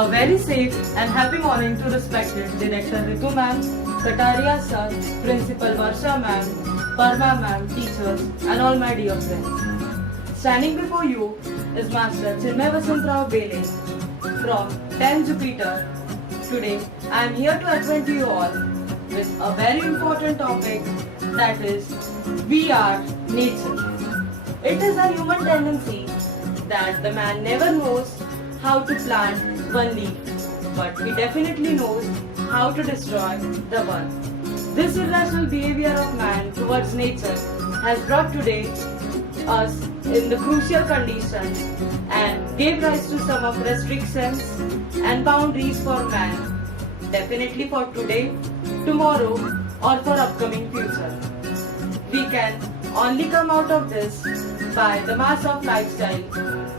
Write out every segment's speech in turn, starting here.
A very safe and happy morning to respected Director Ritu ma'am, Kataria sir, Principal Varsha ma'am, Parma ma'am, teachers and all my dear friends. Standing before you is Master Chinmay Vasantrao Bele from 10 Jupiter. Today I am here to acquaint you all with a very important topic, that is we are nature. It is a human tendency that the man never knows how to plant one leaf, but he definitely knows how to destroy the one. This irrational behavior of man towards nature has brought today us in the crucial condition and gave rise to some of restrictions and boundaries for man, definitely for today, tomorrow or for upcoming future. We can only come out of this by the mass of lifestyle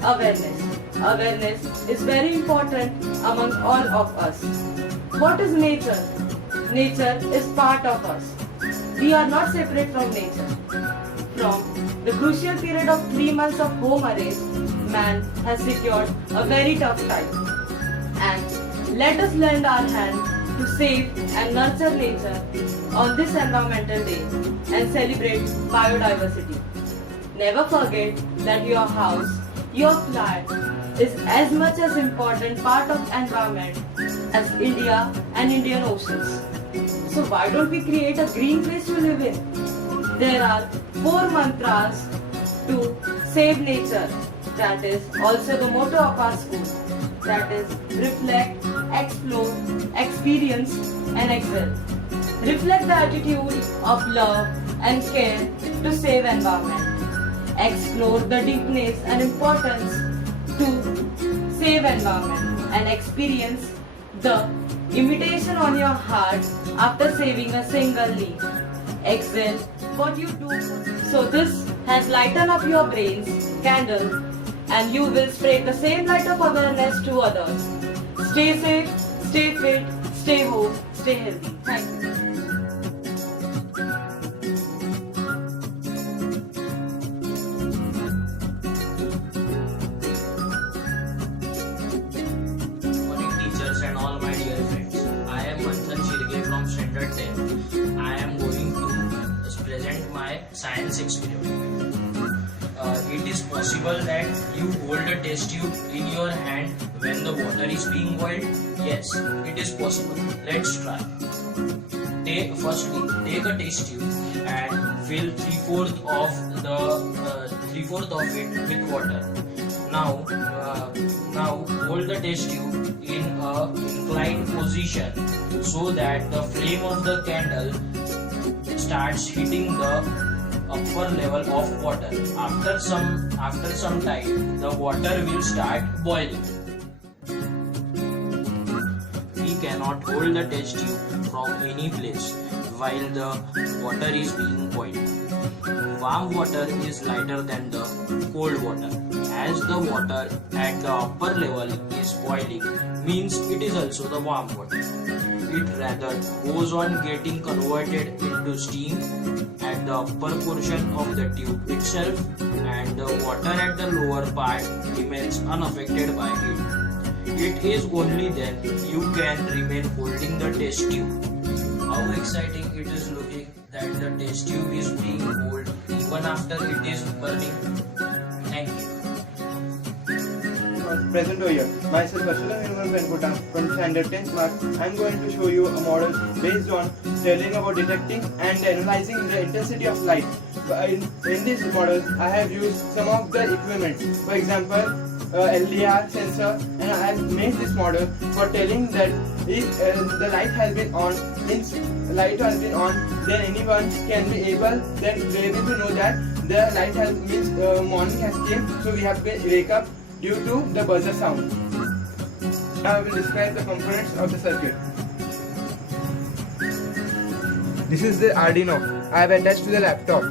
awareness. Awareness is very important among all of us. What is nature? Nature is part of us. We are not separate from nature. From the crucial period of 3 months of home arrest, man has secured a very tough time. And let us lend our hand to save and nurture nature on this environmental day and celebrate biodiversity. Never forget that your house, your flat, is as much as important part of environment as India and Indian oceans. So why don't we create a green place to live in? There are 4 mantras to save nature. That is also the motto of our school. That is reflect, explore, experience and excel. Reflect the attitude of love and care to save environment. Explore the deepness and importance to save environment and experience the imitation on your heart after saving a single leaf. Excel what you do. So this has lightened up your brain's candle and you will spread the same light of awareness to others. Stay safe, stay fit, stay home, stay healthy. Thank you. And all my dear friends, I am Manthan Shirge from Standard 10. I am going to present my science experiment. It is possible that you hold a test tube in your hand when the water is being boiled. Yes, it is possible. Let's try. Firstly, take a test tube and fill 3/4 of it with water. Now hold the test tube in a inclined position so that the flame of the candle starts hitting the upper level of water. After some time, the water will start boiling. We cannot hold the test tube from any place while the water is being boiled. Warm water is lighter than the cold water. As the water at the upper level is boiling, means it is also the warm water. It rather goes on getting converted into steam at the upper portion of the tube itself, and the water at the lower part remains unaffected by it. It is only then you can remain holding the test tube. How exciting it is looking that the test tube is being held even after it is burning. Thank you. Present over here. Myself, Ashwin Venkuta from Standard 10 Mark. I am going to show you a model based on telling about detecting and analyzing the intensity of light. In this model, I have used some of the equipment. For example, LDR sensor, and I have made this model for telling that if the light has been on, means light has been on, then anyone can be able to know that the light has means morning has came, so we have to wake up due to the buzzer sound. Now I will describe the components of the circuit. This is the Arduino I have attached to the laptop,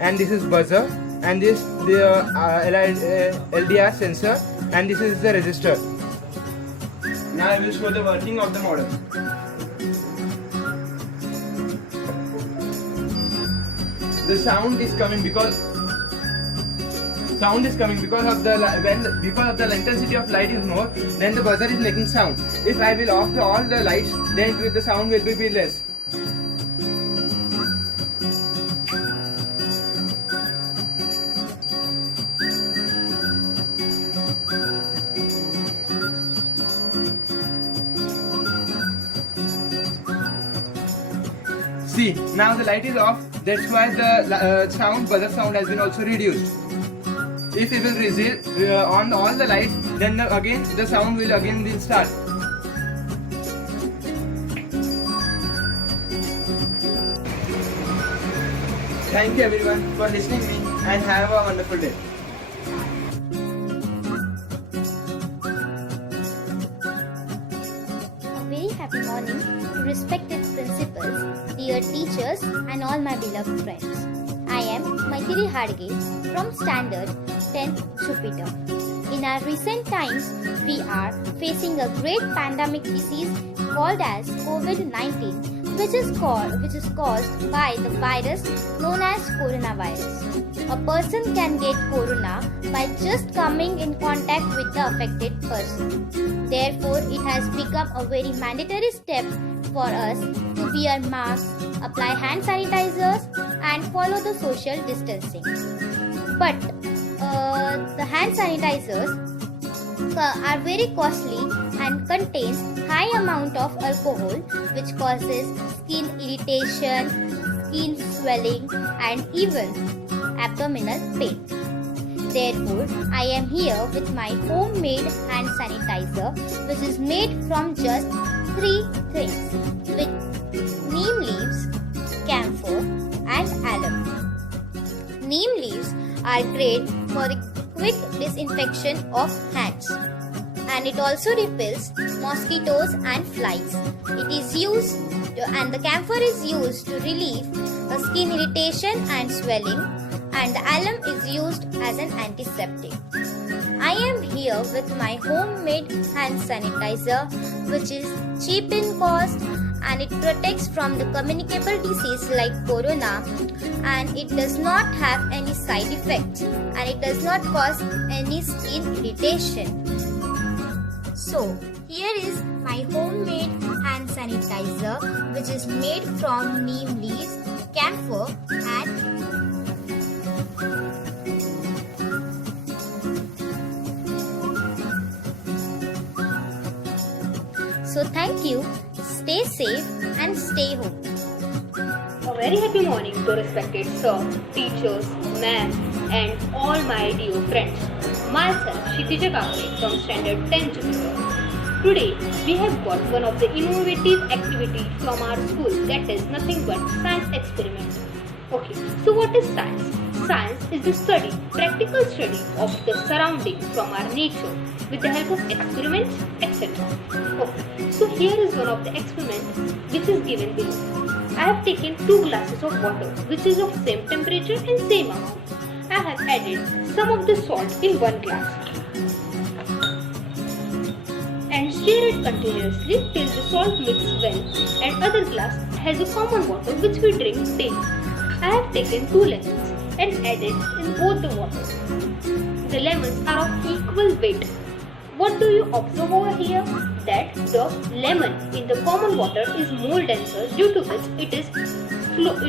and this is buzzer, and this the LDR sensor, and this is the resistor. Now I will show the working of the model. The sound is coming because sound is coming because of the intensity of light is more, then the buzzer is making sound. If I will off all the lights, then the sound will be less. See, now the light is off. That's why the buzzer sound has been also reduced. If it will resist on all the lights, then again the sound will start. Thank you everyone for listening me, and have a wonderful day. A very happy morning to respected principals, dear teachers, and all my beloved friends. I am Maithili Hadge from Standard 10th Jupiter. In our recent times, we are facing a great pandemic disease called as COVID-19, which is caused by the virus known as coronavirus. A person can get corona by just coming in contact with the affected person. Therefore, it has become a very mandatory step for us to wear masks, apply hand sanitizers, and follow the social distancing. But the hand sanitizers are very costly and contains high amount of alcohol, which causes skin irritation, skin swelling, and even abdominal pain. Therefore, I am here with my homemade hand sanitizer, which is made from just 3 things, with neem leaves, camphor, and alum. Neem leaves are great for quick disinfection of hands, and it also repels mosquitoes and flies. It is used and the camphor is used to relieve skin irritation and swelling, and the alum is used as an antiseptic. I am here with my homemade hand sanitizer, which is cheap in cost, and it protects from the communicable disease like corona, and it does not have any side effects, and it does not cause any skin irritation. So, here is my homemade hand sanitizer, which is made from neem leaves, camphor, and so thank you, stay safe and stay home. A very happy morning to respected sir, teachers, ma'am, and all my dear friends. Myself, Kshitija Kakre from Standard 10 Jupiter. Today, we have got one of the innovative activities from our school, that is nothing but science experiment. Okay, so what is science? Science is the study, practical study of the surroundings from our nature with the help of experiments, etc. Okay, so here is one of the experiments which is given below. I have taken 2 glasses of water which is of same temperature and same amount. I have added some of the salt in one glass and stir it continuously till the salt mixes well, and other glass has a common water which we drink daily. I have taken 2 lemons and added in both the water. The lemons are of equal weight. What do you observe over here? That the lemon in the common water is more denser, due to which it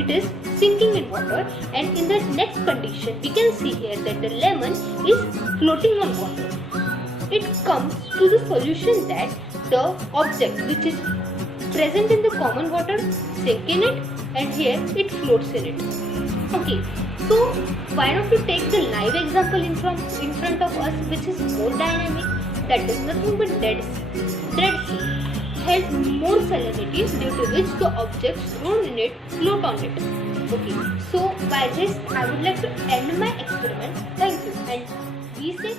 is sinking in water, and in the next condition we can see here that the lemon is floating on water. It comes to the solution that the object which is present in the common water sink in it, and here it floats in it. Okay, so why not to take the live example in front of us, which is more dynamic, that is nothing but Dead Sea has more salinity, due to which the objects thrown in it float on it. Okay, so by this I would like to end my experiment. Thank you, and be safe.